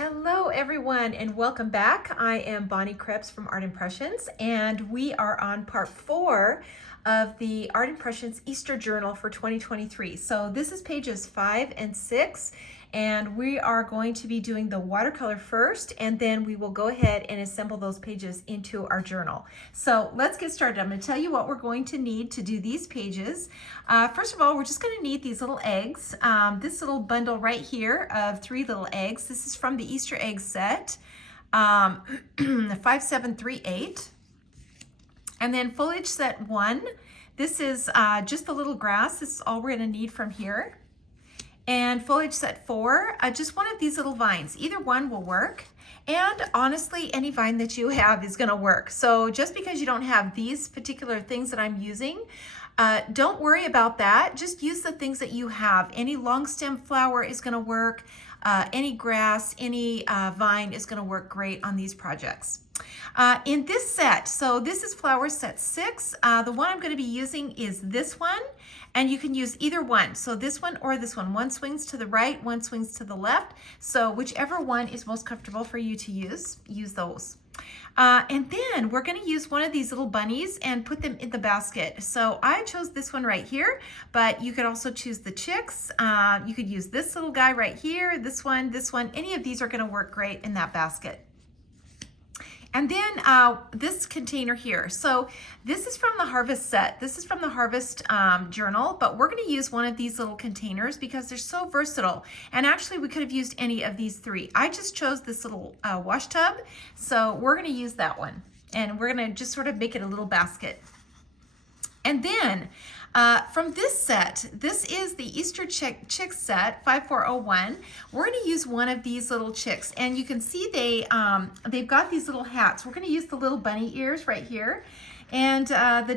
Hello everyone and welcome back. I am Bonnie Krebs from Art Impressions and we are on part 4 of the Art Impressions Easter Journal for 2023. So this is pages 5 and 6 and we are going to be doing the watercolor first and then we will go ahead and assemble those pages into our journal. So let's get started. I'm going to tell you what we're going to need to do these pages. First of all, we're just going to need these little eggs. This little bundle right here of 3 little eggs. This is from the Easter egg set, 5738. And then foliage set 1. This is just the little grass. This is all we're going to need from here. And foliage set 4, just one of these little vines. Either one will work. And honestly, any vine that you have is going to work. So just because you don't have these particular things that I'm using, don't worry about that. Just use the things that you have. Any long stem flower is going to work. Any grass, any vine is going to work great on these projects. In this set, so this is flower set 6. The one I'm going to be using is this one, and you can use either one. So this one or this one. One swings to the right, one swings to the left. So whichever one is most comfortable for you to use those. And then we're going to use one of these little bunnies and put them in the basket. So I chose this one right here, but you could also choose the chicks. You could use this little guy right here, this one. Any of these are going to work great in that basket. And then this container here. So this is from the Harvest set. This is from the Harvest journal, but we're going to use one of these little containers because they're so versatile. And actually we could have used any of these 3. I just chose this little wash tub. So we're going to use that one. And we're going to just sort of make it a little basket. And then from this set, this is the Easter chick set 5401. We're going to use one of these little chicks, and you can see they've got these little hats. We're going to use the little bunny ears right here, and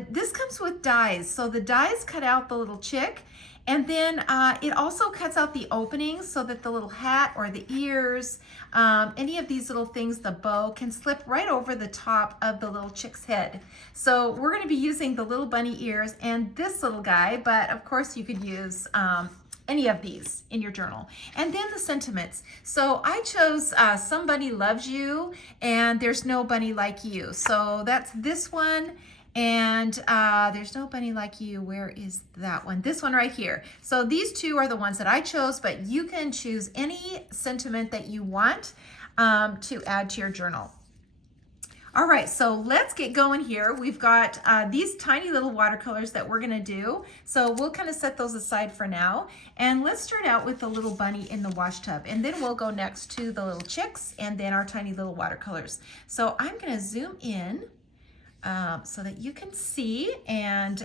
this comes with dies. So the dies cut out the little chick, and then it also cuts out the openings so that the little hat or the ears, any of these little things, the bow, can slip right over the top of the little chick's head. So we're going to be using the little bunny ears and this little guy, but of course you could use any of these in your journal. And then the sentiments. So I chose Somebody Loves You and There's No Bunny Like You. So that's this one. And There's No Bunny Like You. Where is that one? This one right here. So these 2 are the ones that I chose, but you can choose any sentiment that you want to add to your journal. All right, so let's get going here. We've got these tiny little watercolors that we're gonna do. So we'll kind of set those aside for now. And let's start out with the little bunny in the wash tub. And then we'll go next to the little chicks and then our tiny little watercolors. So I'm gonna zoom in so that you can see and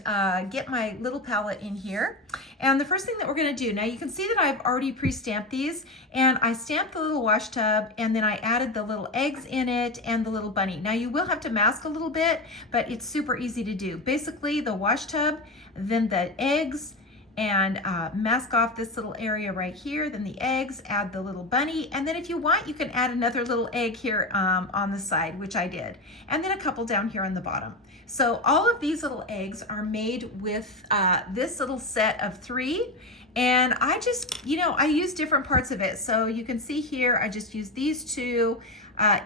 get my little palette in here. And the first thing that we're going to do, now you can see that I've already pre-stamped these, and I stamped the little wash tub and then I added the little eggs in it and the little bunny. Now you will have to mask a little bit, but it's super easy to do. Basically the wash tub, then the eggs, and mask off this little area right here, then the eggs, add the little bunny, and then if you want, you can add another little egg here on the side, which I did, and then a couple down here on the bottom. So all of these little eggs are made with this little set of 3, and I just, I use different parts of it. So you can see here, I just use these 2.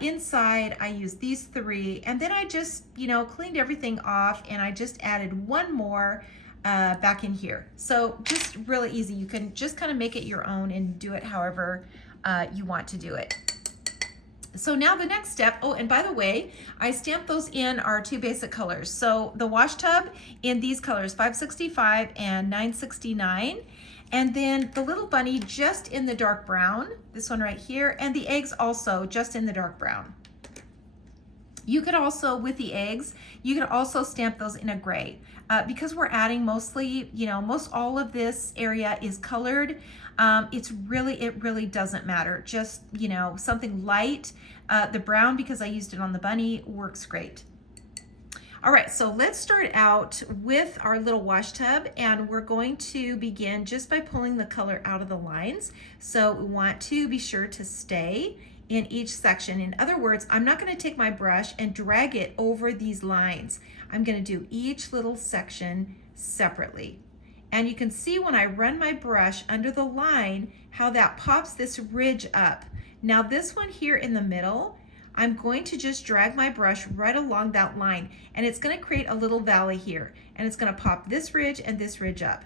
Inside, I use these 3, and then I just, cleaned everything off, and I just added one more back in here. So just really easy. You can just kind of make it your own and do it however you want to do it. So now the next step, oh, and by the way, I stamped those in our 2 basic colors. So the wash tub in these colors, 565 and 969. And then the little bunny just in the dark brown, this one right here, and the eggs also just in the dark brown. You could also, with the eggs, you could also stamp those in a gray. Because we're adding mostly, most all of this area is colored, it really doesn't matter. Just, something light. The brown, because I used it on the bunny, works great. All right, so let's start out with our little wash tub, and we're going to begin just by pulling the color out of the lines. So we want to be sure to stay in each section. In other words, I'm not going to take my brush and drag it over these lines. I'm going to do each little section separately. And you can see when I run my brush under the line how that pops this ridge up. Now this one here in the middle, I'm going to just drag my brush right along that line, and it's going to create a little valley here, and it's going to pop this ridge and this ridge up.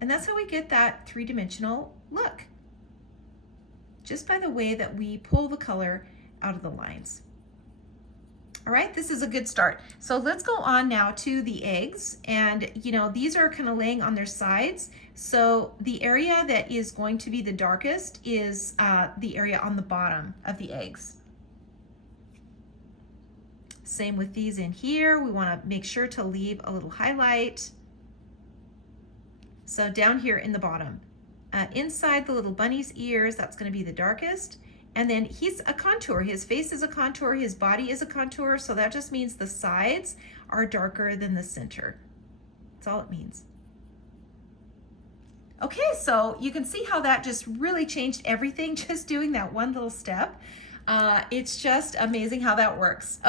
And that's how we get that three-dimensional look, just by the way that we pull the color out of the lines. All right, this is a good start. So let's go on now to the eggs. And you know, these are kind of laying on their sides. So the area that is going to be the darkest is the area on the bottom of the eggs. Same with these in here. We want to make sure to leave a little highlight. So down here in the bottom, inside the little bunny's ears, that's going to be the darkest. And then he's a contour. His face is a contour. His body is a contour. So that just means the sides are darker than the center. That's all it means. Okay, so you can see how that just really changed everything, just doing that one little step. It's just amazing how that works.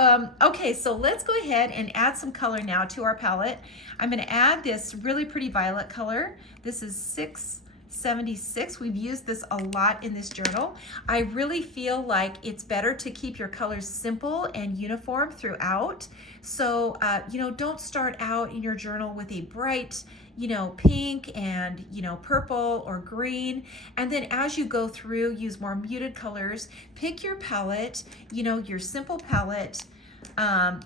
Okay, so let's go ahead and add some color now to our palette. I'm going to add this really pretty violet color. This is 676. We've used this a lot in this journal. I really feel like it's better to keep your colors simple and uniform throughout. So, you know, don't start out in your journal with a bright, you know, pink and, you know, purple or green. And then as you go through, use more muted colors. Pick your palette, you know, your simple palette,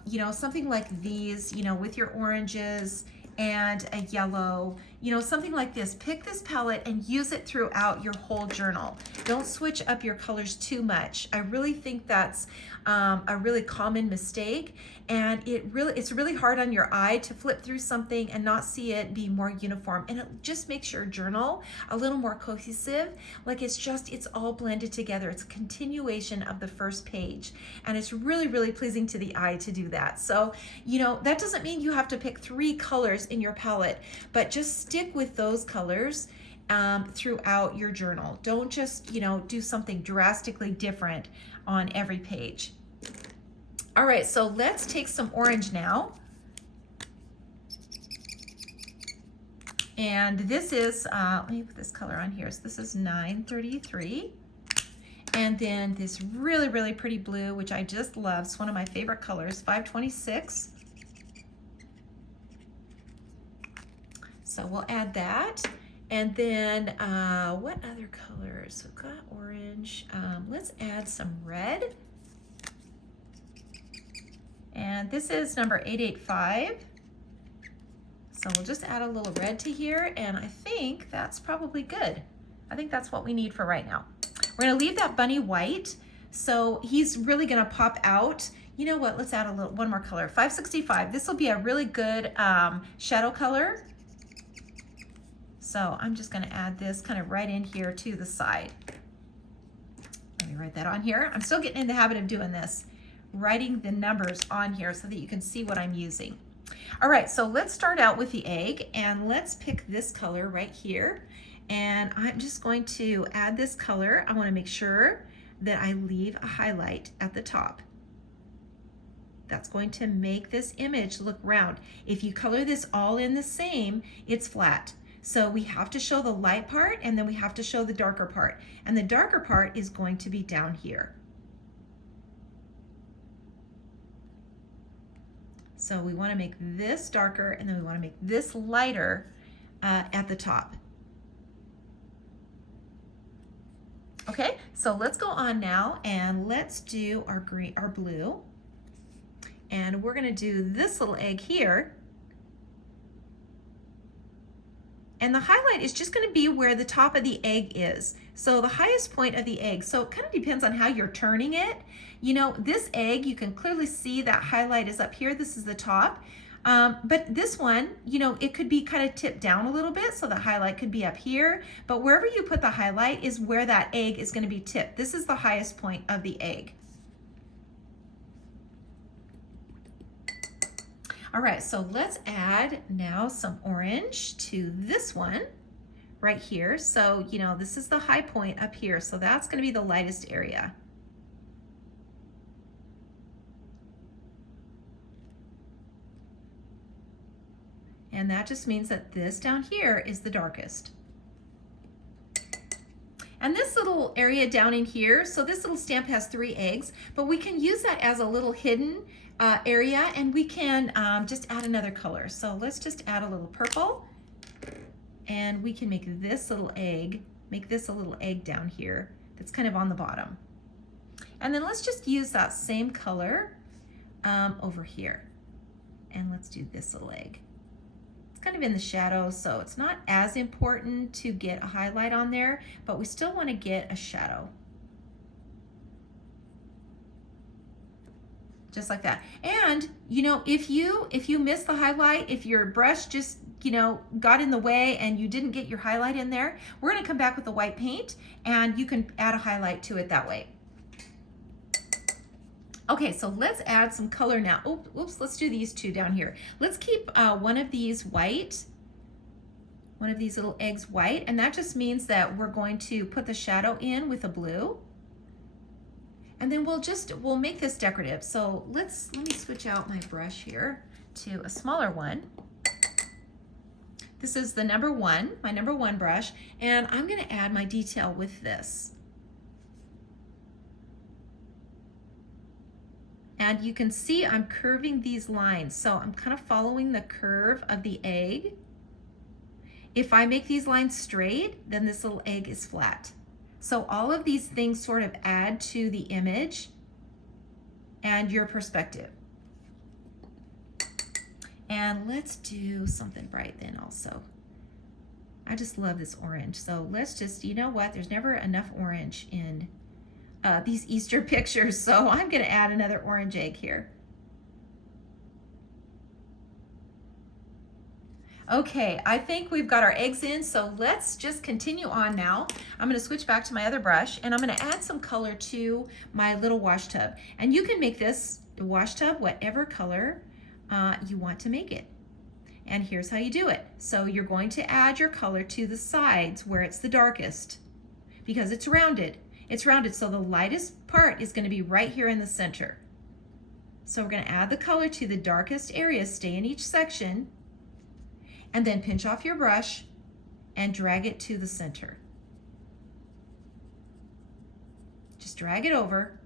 you know, something like these, you know, with your oranges and a yellow, you know, something like this. Pick this palette and use it throughout your whole journal. Don't switch up your colors too much. I really think that's a really common mistake, and it's really hard on your eye to flip through something and not see it be more uniform, and it just makes your journal a little more cohesive. Like it's all blended together. It's a continuation of the first page, and it's really, really pleasing to the eye to do that. So, you know, that doesn't mean you have to pick 3 colors in your palette, but just stick with those colors throughout your journal. Don't just, you know, do something drastically different on every page. All right, so let's take some orange now. And this is, let me put this color on here. So this is 933. And then this really, really pretty blue, which I just love. It's one of my favorite colors, 526. So we'll add that. And then what other colors? We've got orange. Let's add some red. And this is number 885. So we'll just add a little red to here, and I think that's probably good. I think that's what we need for right now. We're gonna leave that bunny white, so he's really gonna pop out. You know what, let's add one more color, 565. This will be a really good shadow color. So I'm just gonna add this kind of right in here to the side. Let me write that on here. I'm still getting in the habit of doing this, writing the numbers on here so that you can see what I'm using. All right, so let's start out with the egg, and let's pick this color right here. And I'm just going to add this color. I want to make sure that I leave a highlight at the top. That's going to make this image look round. If you color this all in the same, it's flat. So we have to show the light part, and then we have to show the darker part. And the darker part is going to be down here. So we want to make this darker, and then we want to make this lighter at the top. Okay, so let's go on now and let's do our green, our blue. And we're going to do this little egg here. And the highlight is just going to be where the top of the egg is. So the highest point of the egg. So it kind of depends on how you're turning it. You know, this egg, you can clearly see that highlight is up here. This is the top. But this one, you know, it could be kind of tipped down a little bit, so the highlight could be up here. But wherever you put the highlight is where that egg is going to be tipped. This is the highest point of the egg. All right, so let's add now some orange to this one right here. So, you know, this is the high point up here. So that's going to be the lightest area. And that just means that this down here is the darkest. And this little area down in here, so this little stamp has 3 eggs, but we can use that as a little hidden area, and we can just add another color. So let's just add a little purple, and we can make this little egg, make this a little egg down here that's kind of on the bottom. And then let's just use that same color over here. And let's do this little egg. It's kind of in the shadow, so it's not as important to get a highlight on there, but we still want to get a shadow. Just like that. And you know, if you miss the highlight, if your brush just got in the way and you didn't get your highlight in there, we're going to come back with the white paint and you can add a highlight to it that way. Okay, so let's add some color now. Oops, let's do these 2 down here. Let's keep one of these white, one of these little eggs white, and that just means that we're going to put the shadow in with a blue. And then we'll make this decorative. So let me switch out my brush here to a smaller one. This is the number 1, my number 1 brush, and I'm going to add my detail with this. And you can see I'm curving these lines, so I'm kind of following the curve of the egg. If I make these lines straight, then this little egg is flat. So all of these things sort of add to the image and your perspective. And let's do something bright then also. I just love this orange. So let's just, you know what, there's never enough orange in these Easter pictures, so I'm going to add another orange egg here. Okay, I think we've got our eggs in, so let's just continue on now. I'm going to switch back to my other brush, and I'm going to add some color to my little wash tub. And you can make this wash tub whatever color you want to make it. And here's how you do it. So you're going to add your color to the sides where it's the darkest, because it's rounded. It's rounded, so the lightest part is going to be right here in the center. So we're going to add the color to the darkest area, stay in each section, and then pinch off your brush and drag it to the center. Just drag it over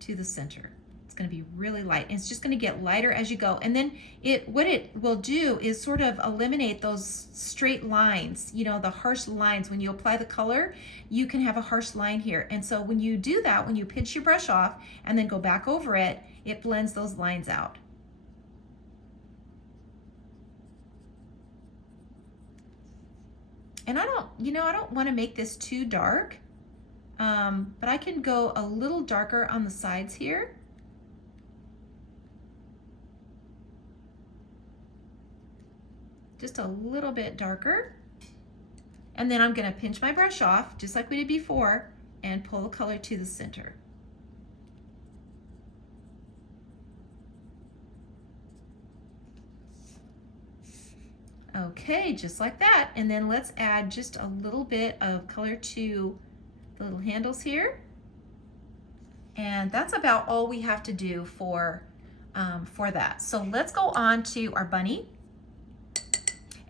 to the center. It's going to be really light, and it's just going to get lighter as you go. And then what it will do is sort of eliminate those straight lines, you know, the harsh lines. When you apply the color, you can have a harsh line here. And so when you do that, when you pinch your brush off and then go back over it, it blends those lines out. And I don't want to make this too dark, but I can go a little darker on the sides here. Just a little bit darker. And then I'm going to pinch my brush off, just like we did before, and pull the color to the center. Okay, just like that. And then let's add just a little bit of color to the little handles here. And that's about all we have to do for that. So let's go on to our bunny.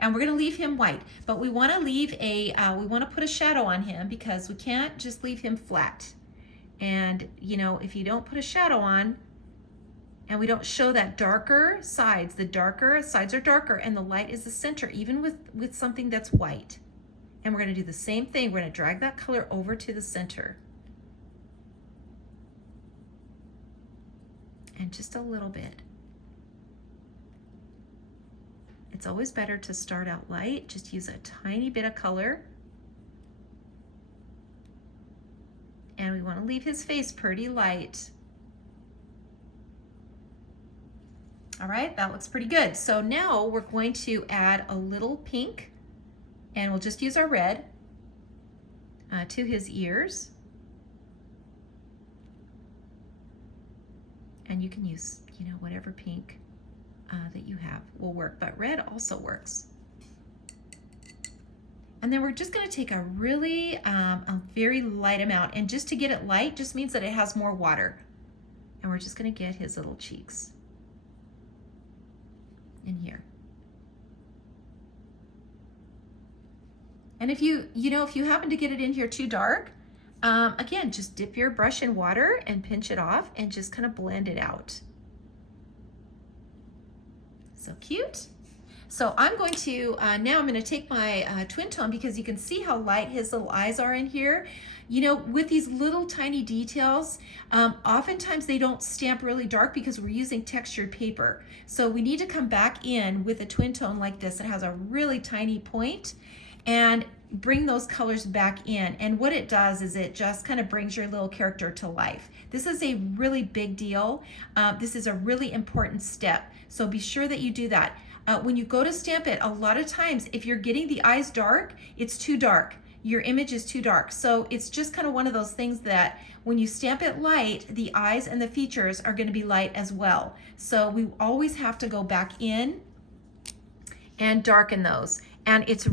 And we're going to leave him white, but we want to leave we want to put a shadow on him, because we can't just leave him flat. And you know, if you don't put a shadow on, and we don't show that darker sides, the darker sides are darker and the light is the center, even with something that's white. And we're going to do the same thing. We're going to drag that color over to the center. And just a little bit. It's always better to start out light. Just use a tiny bit of color. And we want to leave his face pretty light. All right, that looks pretty good. So now we're going to add a little pink, and we'll just use our red to his ears. And you can use, you know, whatever pink that you have will work, but red also works. And then we're just going to take a really, a very light amount, and just to get it light just means that it has more water. And we're just going to get his little cheeks in here. And if you happen to get it in here too dark, again, just dip your brush in water and pinch it off and just kind of blend it out. So cute. So I'm going to, now I'm going to take my twin tone, because you can see how light his little eyes are in here. You know, with these little tiny details, oftentimes they don't stamp really dark because we're using textured paper. So we need to come back in with a twin tone like this that has a really tiny point and bring those colors back in. And what it does is it just kind of brings your little character to life. This is a really big deal. This is a really important step. So be sure that you do that. When you go to stamp it, a lot of times if you're getting the eyes dark, it's too dark. Your image is too dark. So it's just kind of one of those things that when you stamp it light, the eyes and the features are going to be light as well. So we always have to go back in and darken those. And it's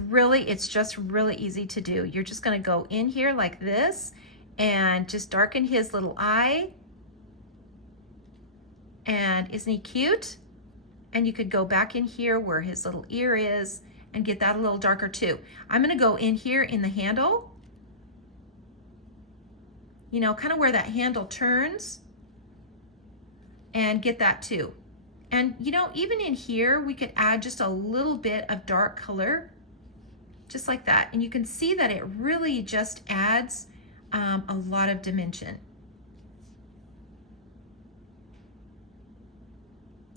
just really easy to do. You're just going to go in here like this and just darken his little eye. And isn't he cute? And you could go back in here where his little ear is and get that a little darker too. I'm gonna go in here in the handle, you know, kind of where that handle turns, and get that too. And you know, even in here, we could add just a little bit of dark color, just like that. And you can see that it really just adds a lot of dimension.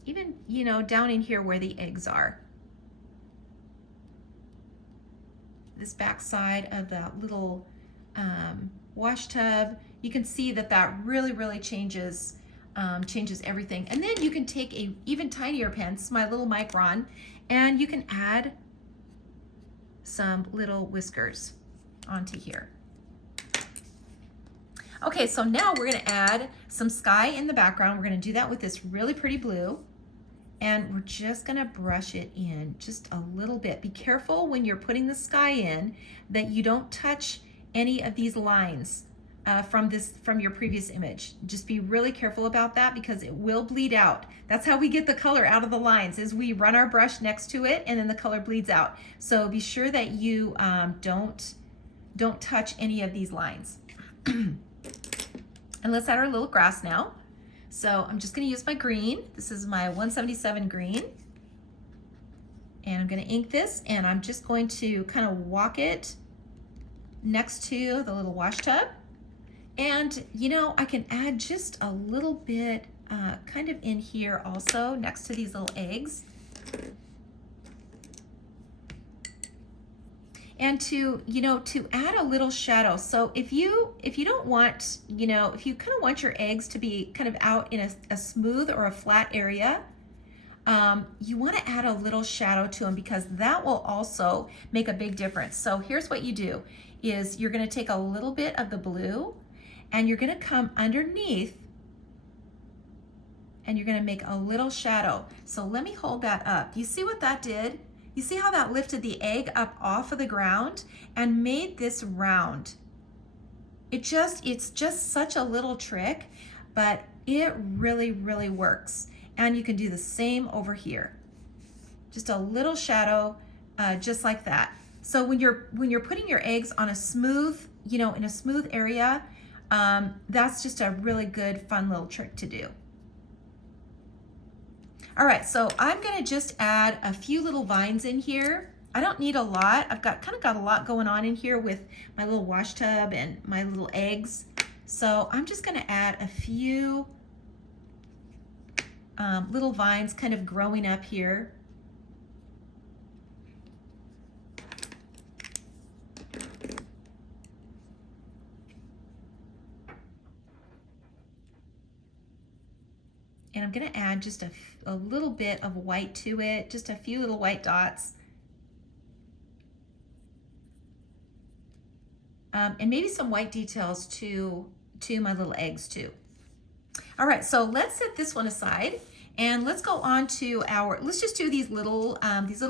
Even, you know, down in here where the eggs are. This back side of that little wash tub, you can see that that really changes everything. And then you can take a even tinier pen, my little micron, and you can add some little whiskers onto here. Okay, so now we're gonna add some sky in the background. We're gonna do that with this really pretty blue. And we're just gonna brush it in just a little bit. Be careful when you're putting the sky in that you don't touch any of these lines from your previous image. Just be really careful about that because it will bleed out. That's how we get the color out of the lines, is we run our brush next to it and then the color bleeds out. So be sure that you don't touch any of these lines. And let's add our little grass now. So I'm just going to use my green. This is my 177 green. And I'm going to ink this, and I'm just going to kind of walk it next to the little wash tub. And you know, I can add just a little bit kind of in here also next to these little eggs. And to add a little shadow. So if you don't want, if you kind of want your eggs to be kind of out in a smooth or a flat area, you want to add a little shadow to them, because that will also make a big difference. So here's what you do, is you're going to take a little bit of the blue and you're going to come underneath and you're going to make a little shadow. So let me hold that up. You see what that did? You see how that lifted the egg up off of the ground and made this round? It's just such a little trick, but it really works. And you can do the same over here. Just a little shadow, just like that. So when you're putting your eggs on a smooth, in a smooth area, that's just a really good, fun little trick to do. All right, so I'm gonna just add a few little vines in here. I don't need a lot. I've got a lot going on in here with my little wash tub and my little eggs. So I'm just gonna add a few little vines kind of growing up here. And I'm gonna add just a little bit of white to it, just a few little white dots. And maybe some white details to my little eggs too. All right, so let's set this one aside and let's go on to let's just do these little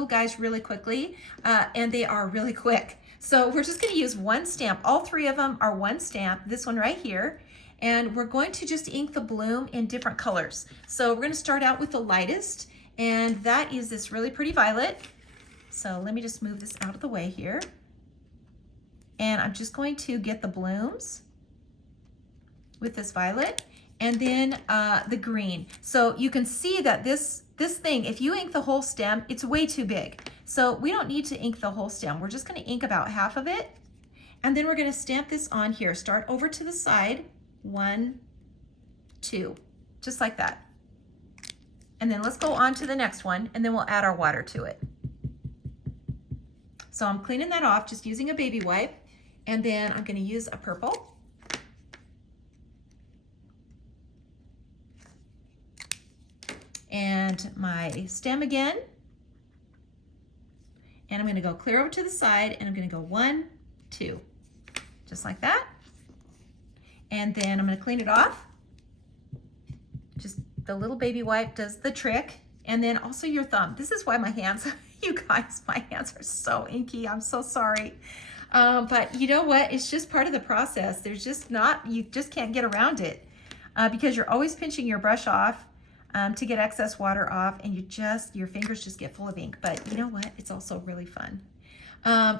guys really quickly, and they are really quick. So we're just gonna use one stamp. All three of them are one stamp, this one right here. And we're going to just ink the bloom in different colors. So we're gonna start out with the lightest, and that is this really pretty violet. So let me just move this out of the way here. And I'm just going to get the blooms with this violet, and then the green. So you can see that this thing, if you ink the whole stem, it's way too big. So we don't need to ink the whole stem. We're just gonna ink about half of it. And then we're gonna stamp this on here. Start over to the side, 1, 2, just like that. And then let's go on to the next one, and then we'll add our water to it. So I'm cleaning that off, just using a baby wipe. And then I'm gonna use a purple. And my stem again. And I'm gonna go clear over to the side, and I'm gonna go 1, 2, just like that. And then I'm gonna clean it off. Just the little baby wipe does the trick. And then also your thumb. This is why my hands, you guys, my hands are so inky. I'm so sorry. But you know what? It's just part of the process. There's just not, you just can't get around it because you're always pinching your brush off to get excess water off, and your fingers just get full of ink. But you know what? It's also really fun.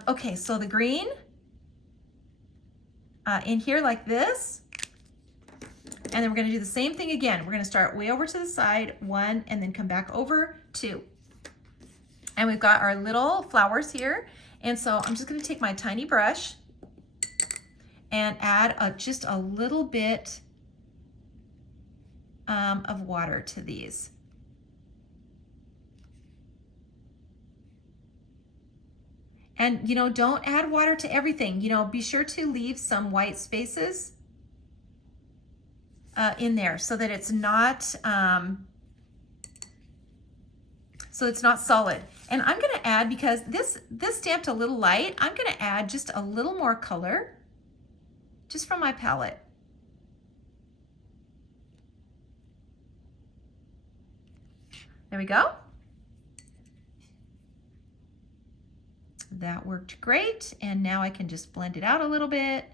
Okay, so the green in here like this. And then we're gonna do the same thing again. We're gonna start way over to the side, 1, and then come back over, 2. And we've got our little flowers here. And so I'm just gonna take my tiny brush and add just a little bit of water to these. And you know, don't add water to everything. You know, be sure to leave some white spaces in there so that it's not solid. And I'm gonna add, because this stamped a little light, I'm gonna add just a little more color just from my palette. There we go. That worked great. And now I can just blend it out a little bit.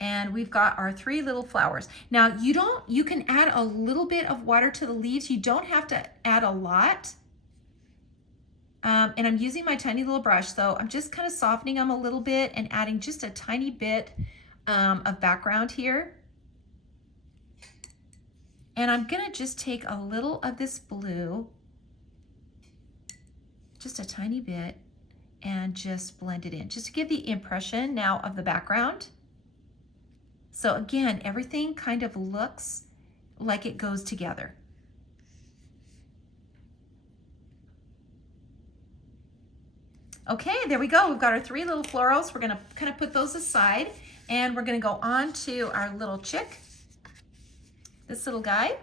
And we've got our 3 little flowers. Now you can add a little bit of water to the leaves. You don't have to add a lot. And I'm using my tiny little brush, so I'm just kind of softening them a little bit and adding just a tiny bit of background here. And I'm gonna just take a little of this blue, just a tiny bit, and just blend it in, just to give the impression now of the background. So again, everything kind of looks like it goes together. Okay, there we go. We've got our 3 little florals. We're gonna kind of put those aside, and we're gonna go on to our little chick, this little guy.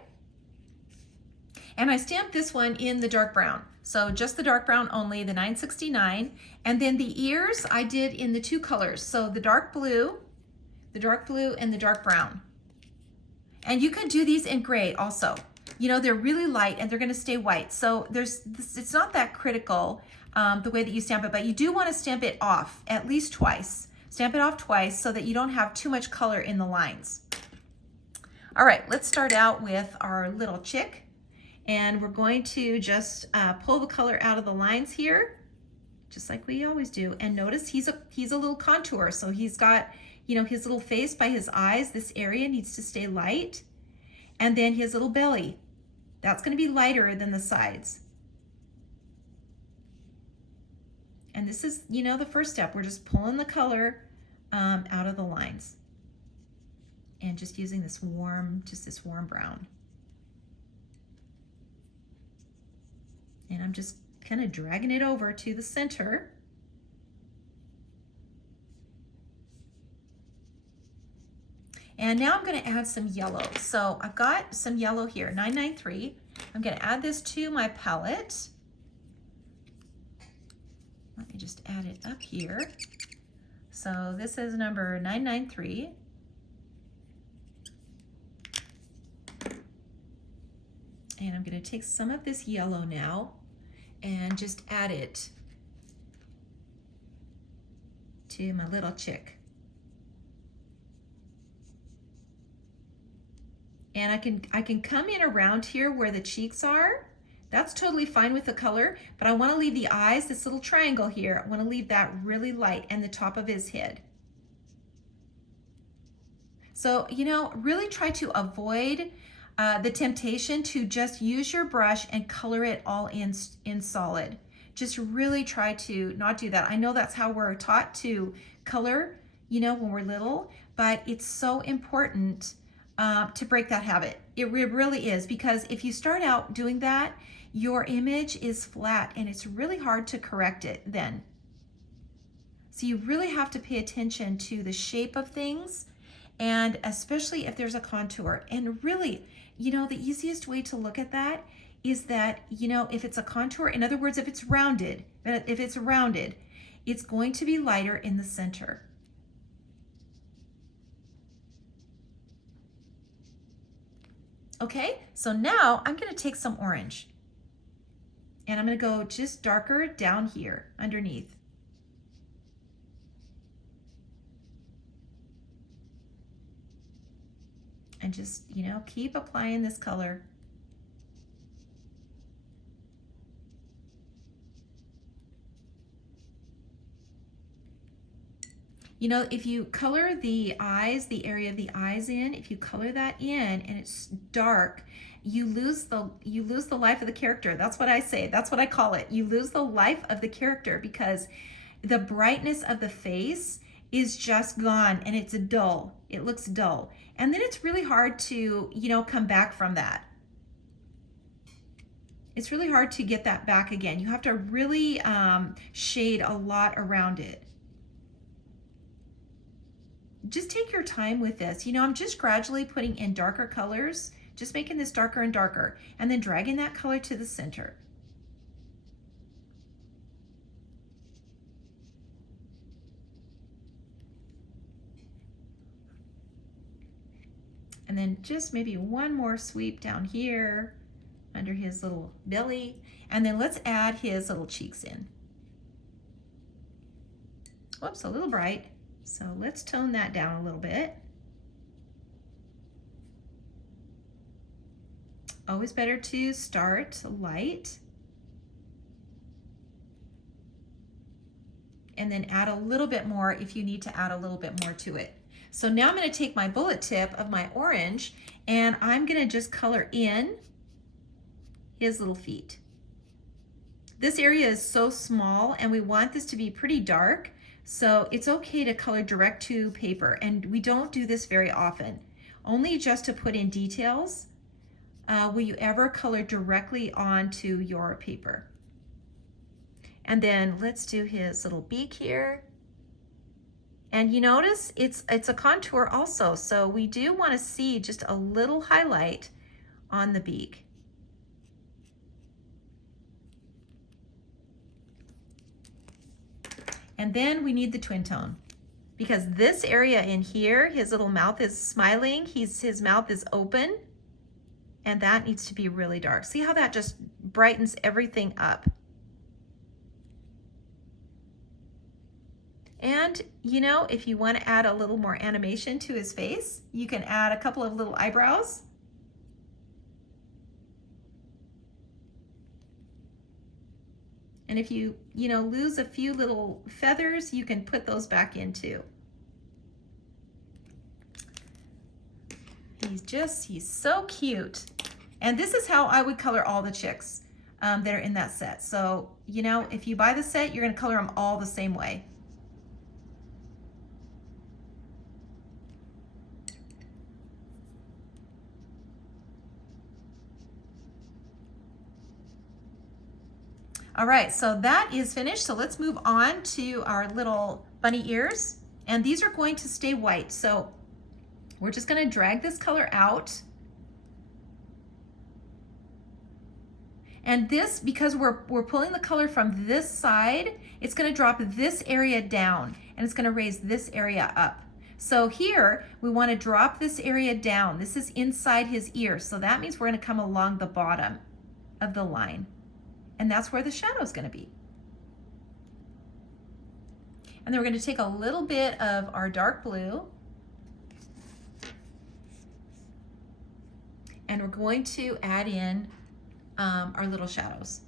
And I stamped this one in the dark brown. So just the dark brown only, the 969. And then the ears I did in the 2 colors. So the dark blue and the dark brown. And you can do these in gray also. You know, they're really light and they're gonna stay white. So it's not that critical the way that you stamp it, but you do wanna stamp it off at least twice. Stamp it off twice so that you don't have too much color in the lines. All right, let's start out with our little chick. And we're going to just pull the color out of the lines here, just like we always do. And notice he's a little contour. So he's got, you know, his little face by his eyes. This area needs to stay light. And then his little belly, that's gonna be lighter than the sides. And this is, you know, the first step. We're just pulling the color out of the lines. And just using this warm brown. And I'm just kind of dragging it over to the center. And now I'm gonna add some yellow. So I've got some yellow here, 993. I'm gonna add this to my palette. Let me just add it up here. So this is number 993. And I'm gonna take some of this yellow now and just add it to my little chick. And I can come in around here where the cheeks are That's totally fine with the color, but I want to leave the eyes, this little triangle here, I want to leave that really light, and the top of his head. So, you know, really try to avoid the temptation to just use your brush and color it all in solid. Just really try to not do that. I know that's how we're taught to color, you know, when we're little, but it's so important to break that habit. It really is, because if you start out doing that, your image is flat and it's really hard to correct it then. So you really have to pay attention to the shape of things, and especially if there's a contour. And really, you know, the easiest way to look at that is that, you know, if it's a contour, in other words, if it's rounded, it's going to be lighter in the center. Okay, so now I'm going to take some orange and I'm going to go just darker down here underneath. And just, you know, keep applying this color. You know, if you color the eyes, the area of the eyes in, if you color that in and it's dark, you lose the life of the character. That's what I say. That's what I call it. You lose the life of the character because the brightness of the face is just gone and it's dull. It looks dull. And then it's really hard to, you know, come back from that. It's really hard to get that back again. You have to really shade a lot around it. Just take your time with this. You know, I'm just gradually putting in darker colors, just making this darker and darker, and then dragging that color to the center. And then just maybe one more sweep down here under his little belly. And then let's add his little cheeks in. Whoops, a little bright. So let's tone that down a little bit. Always better to start light and then add a little bit more if you need to add a little bit more to it. So now I'm going to take my bullet tip of my orange and I'm going to just color in his little feet. This area is so small and we want this to be pretty dark, so it's okay to color direct to paper, and we don't do this very often. Only just to put in details will you ever color directly onto your paper. And then let's do his little beak here. And you notice it's a contour also, so we do want to see just a little highlight on the beak. And then we need the twin tone, because this area in here, his little mouth is smiling, his mouth is open, and that needs to be really dark. See how that just brightens everything up? And you know, if you want to add a little more animation to his face, you can add a couple of little eyebrows. And if you lose a few little feathers, you can put those back in too. He's so cute. And this is how I would color all the chicks that are in that set. So, you know, if you buy the set, you're gonna color them all the same way. All right, so that is finished. So let's move on to our little bunny ears. And these are going to stay white. So we're just gonna drag this color out. And this, because we're pulling the color from this side, it's gonna drop this area down and it's gonna raise this area up. So here, we wanna drop this area down. This is inside his ear. So that means we're gonna come along the bottom of the line. And that's where the shadow is going to be. And then we're going to take a little bit of our dark blue and we're going to add in our little shadows.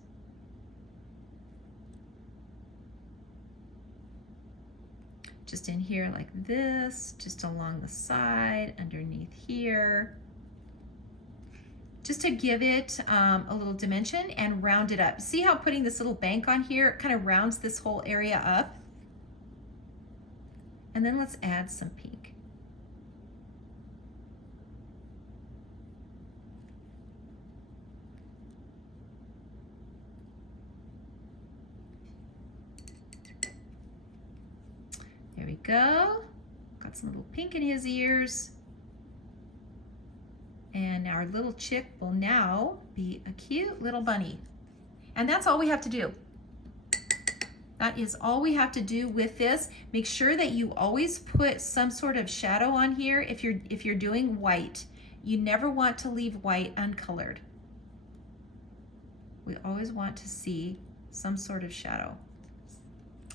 Just in here like this, just along the side, underneath here. Just to give it a little dimension and round it up. See how putting this little bank on here kind of rounds this whole area up? And then let's add some pink. There we go. Got some little pink in his ears. And our little chick will now be a cute little bunny. And that's all we have to do. That is all we have to do with this. Make sure that you always put some sort of shadow on here if you're doing white. You never want to leave white uncolored. We always want to see some sort of shadow.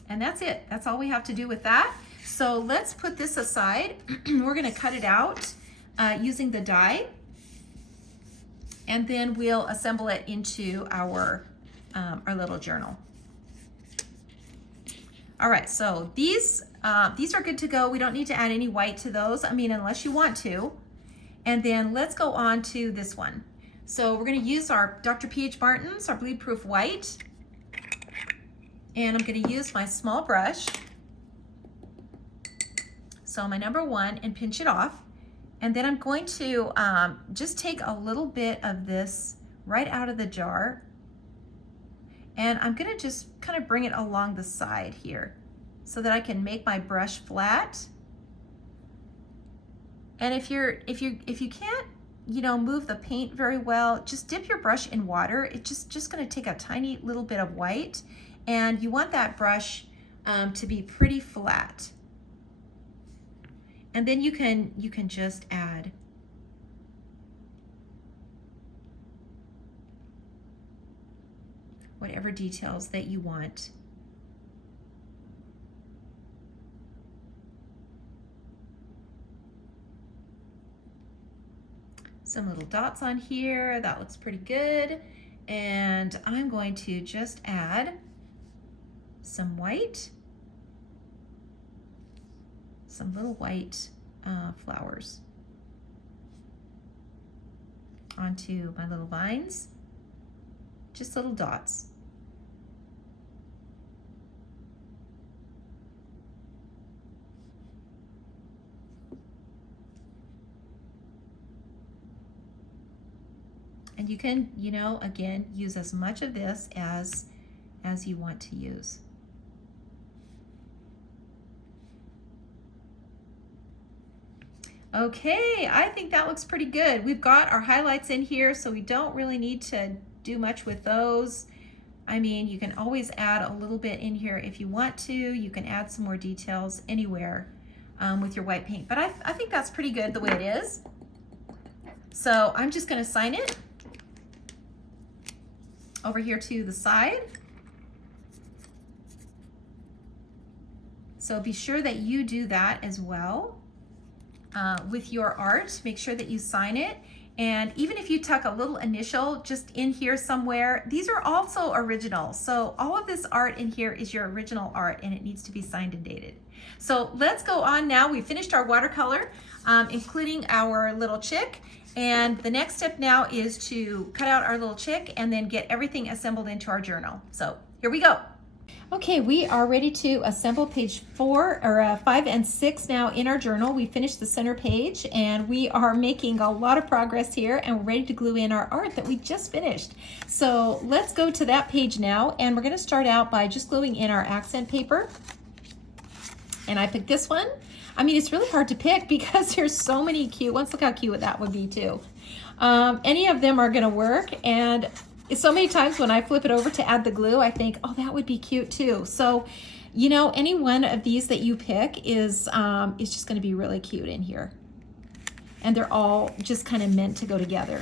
And that's it. That's all we have to do with that. So let's put this aside. We're gonna cut it out using the die. And then we'll assemble it into our little journal. All right, so these are good to go. We don't need to add any white to those, I mean, unless you want to. And then let's go on to this one. So we're gonna use our Dr. P.H. Martin's, our bleed proof white. And I'm gonna use my small brush. So my number 1 and pinch it off. And then I'm going to just take a little bit of this right out of the jar. And I'm gonna just kind of bring it along the side here so that I can make my brush flat. And if you can't, move the paint very well, just dip your brush in water. It's just gonna take a tiny little bit of white, and you want that brush to be pretty flat. And then you can just add whatever details that you want. Some little dots on here, that looks pretty good. And I'm going to just add some white, some little white flowers onto my little vines. Just little dots. And you can, again, use as much of this as you want to use. Okay, I think that looks pretty good. We've got our highlights in here, so we don't really need to do much with those. I mean, you can always add a little bit in here if you want to. You can add some more details anywhere with your white paint, but I think that's pretty good the way it is. So I'm just gonna sign it over here to the side. So be sure that you do that as well with your art. Make sure that you sign it. And even if you tuck a little initial just in here somewhere, these are also original. So all of this art in here is your original art, and it needs to be signed and dated. So let's go on now. We finished our watercolor, including our little chick. And the next step now is to cut out our little chick and then get everything assembled into our journal. So here we go. Okay, we are ready to assemble page 5 and 6 now in our journal. We finished the center page and we are making a lot of progress here, and we're ready to glue in our art that we just finished. So let's go to that page now, and we're going to start out by just gluing in our accent paper. And I picked this one. I mean, it's really hard to pick because there's so many cute ones. Look how cute that would be too. Any of them are going to work, and so many times when I flip it over to add the glue, I think, oh, that would be cute too. So, any one of these that you pick is just going to be really cute in here. And they're all just kind of meant to go together,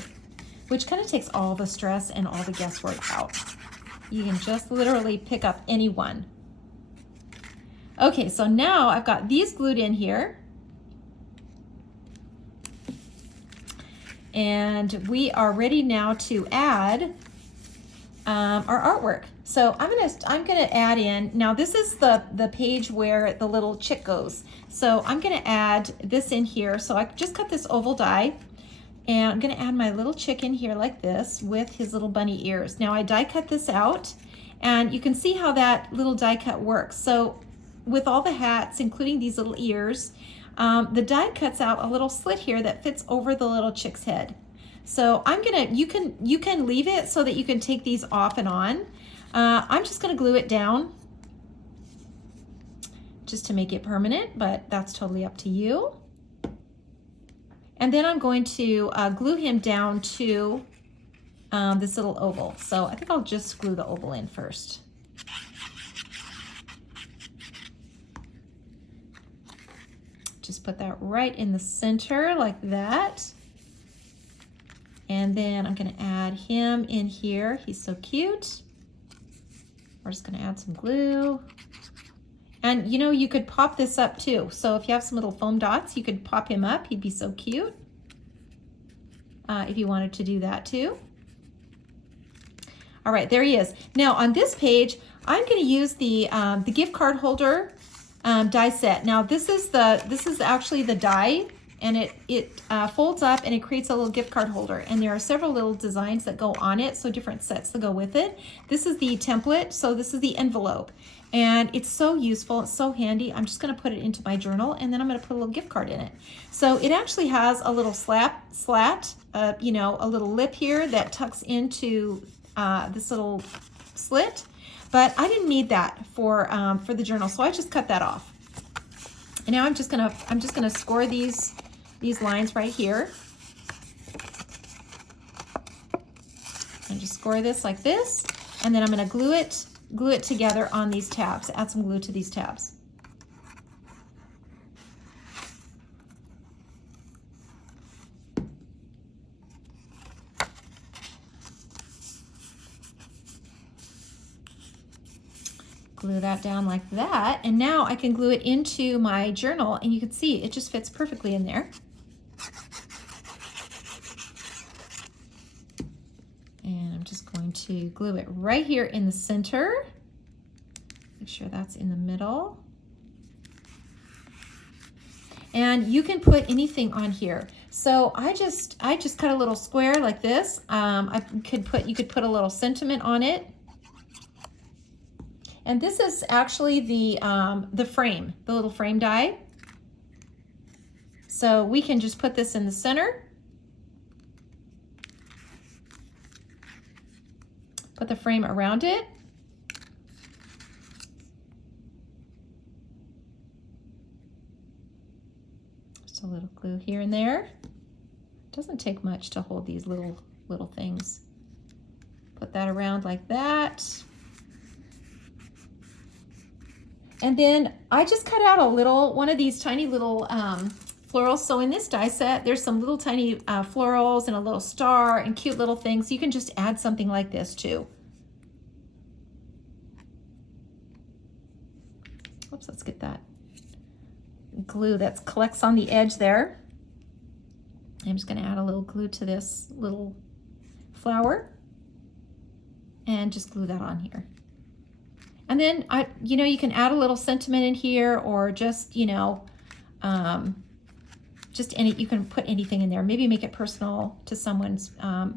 which kind of takes all the stress and all the guesswork out. You can just literally pick up any one. Okay, so now I've got these glued in here. And we are ready now to add our artwork. So I'm gonna add in, now this is the page where the little chick goes. So I'm gonna add this in here. So I just cut this oval die, and I'm gonna add my little chick in here like this with his little bunny ears. Now I die cut this out, and you can see how that little die cut works. So with all the hats, including these little ears, the die cuts out a little slit here that fits over the little chick's head. So you can leave it so that you can take these off and on. I'm just gonna glue it down just to make it permanent, but that's totally up to you. And then I'm going to glue him down to this little oval. So I think I'll just glue the oval in first. Just put that right in the center like that. And then I'm gonna add him in here. He's so cute. We're just gonna add some glue. And you know, you could pop this up too. So if you have some little foam dots, you could pop him up. He'd be so cute if you wanted to do that too. All right, there he is. Now on this page, I'm gonna use the gift card holder die set. Now this is actually the die, and it folds up and it creates a little gift card holder, and there are several little designs that go on it, so different sets that go with it. This is the template, so this is the envelope, and it's so useful, it's so handy. I'm just gonna put it into my journal, and then I'm gonna put a little gift card in it. So it actually has a little slat, you know, a little lip here that tucks into this little slit, but I didn't need that for the journal, so I just cut that off. And now I'm just gonna score these lines right here. And just score this like this, and then I'm gonna glue it together on these tabs. Add some glue to these tabs. Glue that down like that, and now I can glue it into my journal, and you can see it just fits perfectly in there. And I'm just going to glue it right here in the center. Make sure that's in the middle. And you can put anything on here. So I just cut a little square like this. You could put a little sentiment on it. And this is actually the frame, the little frame die. So we can just put this in the center. Put the frame around it. Just a little glue here and there. It doesn't take much to hold these little things. Put that around like that. And then I just cut out one of these tiny little florals. So in this die set, there's some little tiny florals and a little star and cute little things. You can just add something like this too. Oops, let's get that glue that collects on the edge there. I'm just gonna add a little glue to this little flower and just glue that on here. And then you can add a little sentiment in here, or just, you can put anything in there. Maybe make it personal to someone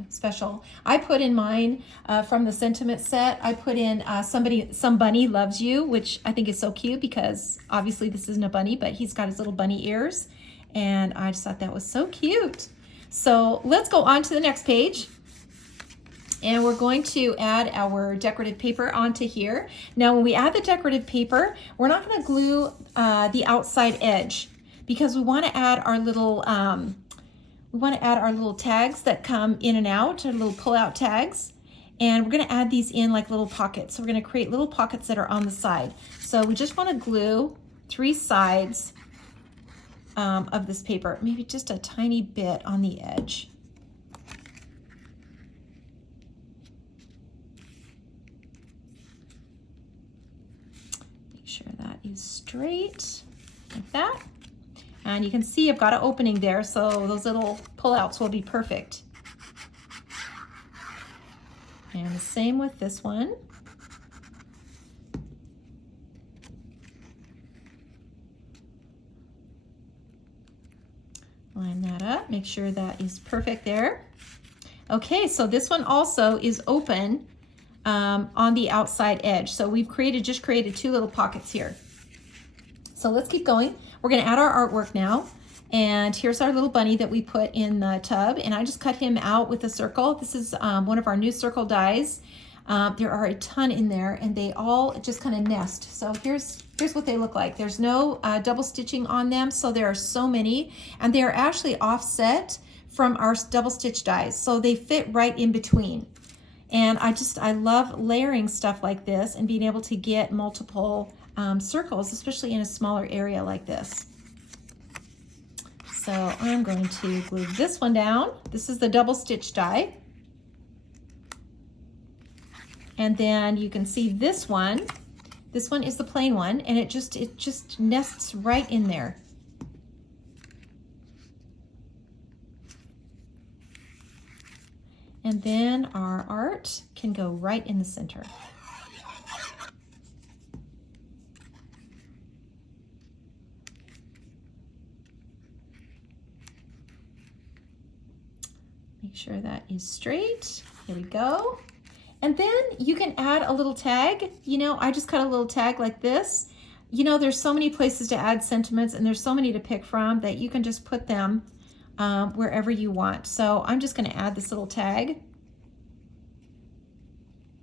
special. I put in mine from the sentiment set. I put in some bunny loves you, which I think is so cute because obviously this isn't a bunny, but he's got his little bunny ears, and I just thought that was so cute. So let's go on to the next page. And we're going to add our decorative paper onto here. Now, when we add the decorative paper, we're not going to glue the outside edge, because we want to add our little tags that come in and out, our little pull-out tags. And we're going to add these in like little pockets. So we're going to create little pockets that are on the side. So we just want to glue 3 sides of this paper, maybe just a tiny bit on the edge. Sure that is straight like that, and you can see I've got an opening there, so those little pull-outs will be perfect. And the same with this one. Line that up, make sure that is perfect there. Okay, so this one also is open on the outside edge. So we've just created two little pockets here. So let's keep going. We're gonna add our artwork now. And here's our little bunny that we put in the tub, and I just cut him out with a circle. This is one of our new circle dies. There are a ton in there, and they all just kind of nest. So here's what they look like. There's no double stitching on them, so there are so many, and they are actually offset from our double stitch dies, so they fit right in between. And I love layering stuff like this and being able to get multiple circles, especially in a smaller area like this. So I'm going to glue this one down. This is the double stitch die. And then you can see this one. This one is the plain one, and it just nests right in there. And then our art can go right in the center. Make sure that is straight. Here we go. And then you can add a little tag. You know, I just cut a little tag like this. You know, there's so many places to add sentiments, and there's so many to pick from that you can just put them wherever you want. So I'm just going to add this little tag.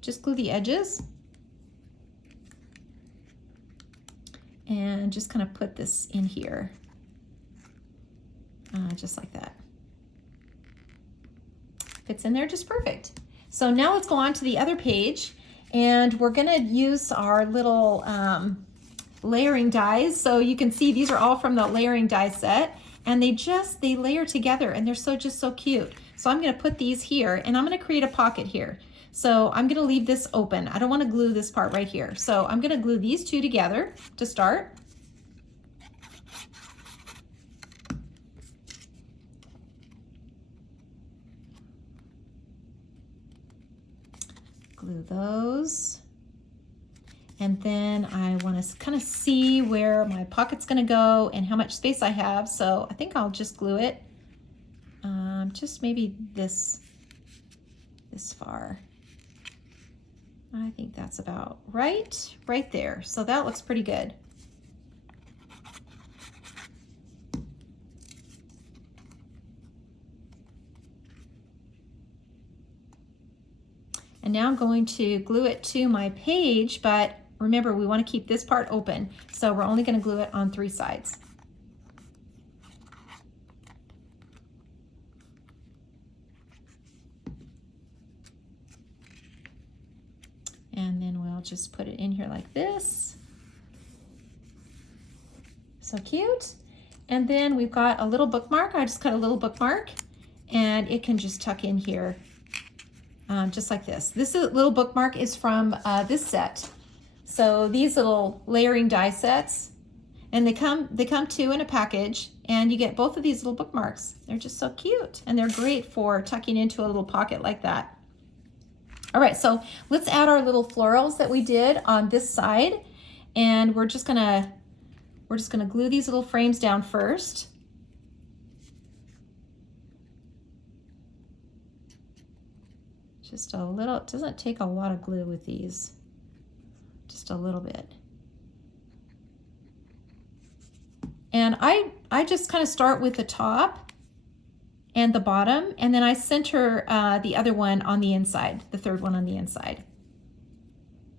Just glue the edges. And just kind of put this in here. Just like that. Fits in there just perfect. So now let's go on to the other page, and we're gonna use our little layering dies. So you can see these are all from the layering die set, and they layer together, and they're just so cute. So I'm gonna put these here, and I'm gonna create a pocket here. So I'm gonna leave this open. I don't wanna glue this part right here. So I'm gonna glue these two together to start. Glue those. And then I want to kind of see where my pocket's going to go and how much space I have. So I think I'll just glue it just maybe this far. I think that's about right there. So that looks pretty good. And now I'm going to glue it to my page, but remember, we want to keep this part open. So we're only going to glue it on 3 sides. And then we'll just put it in here like this. So cute. And then we've got a little bookmark. I just cut a little bookmark, and it can just tuck in here. Just like this. This little bookmark is from this set. So these little layering die sets, and they come two in a package, and you get both of these little bookmarks. They're just so cute, and they're great for tucking into a little pocket like that. All right, so let's add our little florals that we did on this side, and we're just gonna glue these little frames down first. Just a little. It doesn't take a lot of glue with these, just a little bit. And I just kind of start with the top and the bottom, and then I center the other one on the inside, the third one on the inside.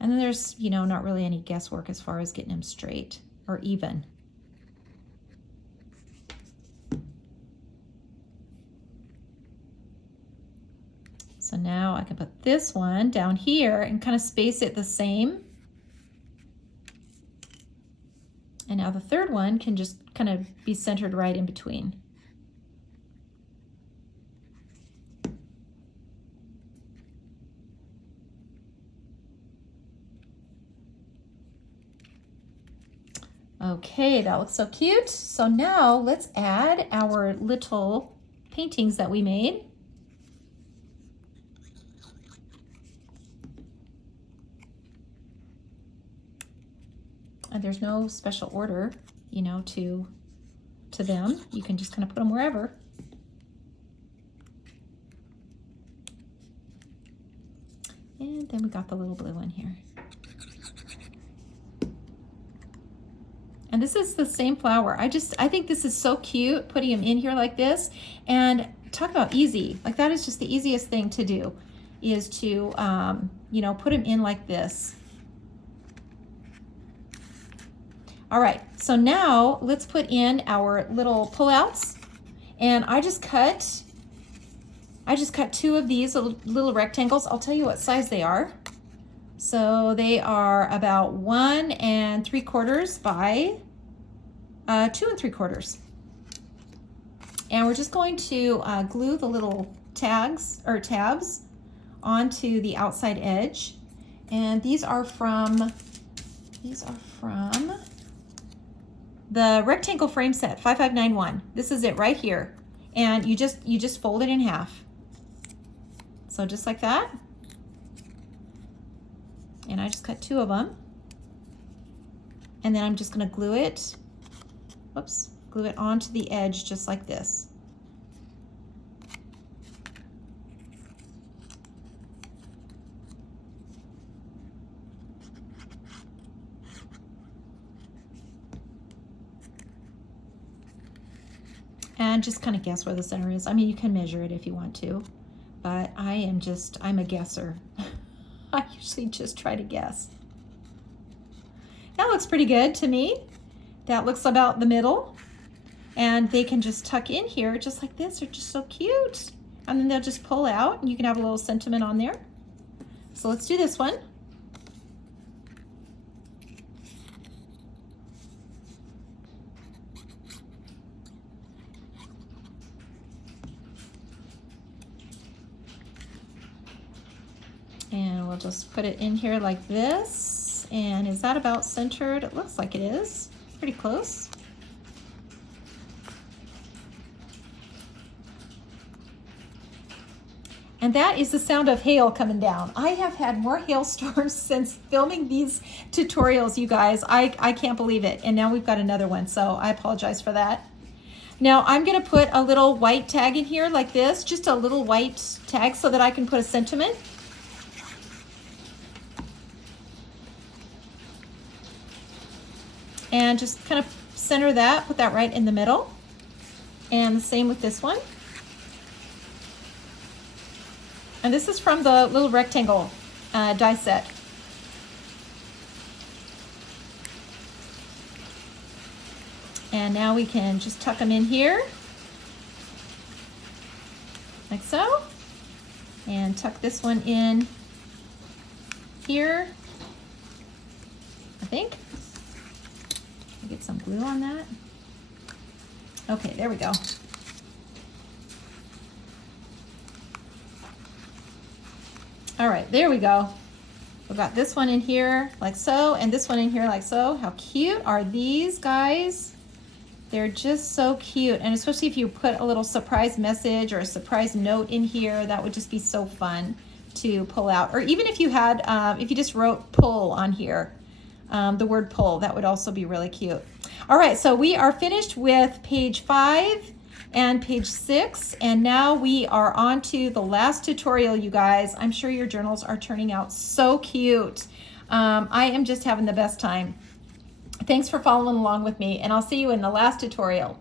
And then there's, you know, not really any guesswork as far as getting them straight or even. So now I can put this one down here and kind of space it the same. And now the third one can just kind of be centered right in between. Okay, that looks so cute. So now let's add our little paintings that we made. there's no special order, you know, to them. You can just kind of put them wherever. And then we got the little blue one here. And this is the same flower. I think this is so cute, putting them in here like this. And talk about easy. Like, that is just the easiest thing to do, is to, you know, put them in like this. All right, so now let's put in our little pullouts. And I just cut 2 of these little rectangles. I'll tell you what size they are. So they are about 1 3/4 by 2 3/4. And we're just going to glue the little tags or tabs onto the outside edge. And these are from the rectangle frame set 5591. This is it right here. And you just fold it in half. So just like that. And I just cut 2 of them. And then I'm just going to glue it onto the edge just like this. And just kind of guess where the center is. I mean, you can measure it if you want to, but I'm a guesser. I usually just try to guess. That looks pretty good to me. That looks about the middle. And they can just tuck in here just like this. They're just so cute. And then they'll just pull out, and you can have a little sentiment on there. So let's do this one. And we'll just put it in here like this. And is that about centered? It looks like it is. Pretty close. And that is the sound of hail coming down. I have had more hailstorms since filming these tutorials, you guys. I can't believe it. And now we've got another one, so I apologize for that. Now I'm gonna put a little white tag in here like this, just a little white tag so that I can put a sentiment. And just kind of center that, put that right in the middle. And the same with this one. And this is from the little rectangle die set. And now we can just tuck them in here, like so. And tuck this one in here, I think. Get some glue on that. Okay, there we go. All right, there we go. We've got this one in here like so, and this one in here like so. How cute are these guys? They're just so cute, and especially if you put a little surprise message or a surprise note in here, that would just be so fun to pull out. Or even if you had, if you just wrote pull on here, the word pull, that would also be really cute. All right, so we are finished with page 5 and page 6, and now we are on to the last tutorial, you guys. I'm sure your journals are turning out so cute. I am just having the best time. Thanks for following along with me, and I'll see you in the last tutorial.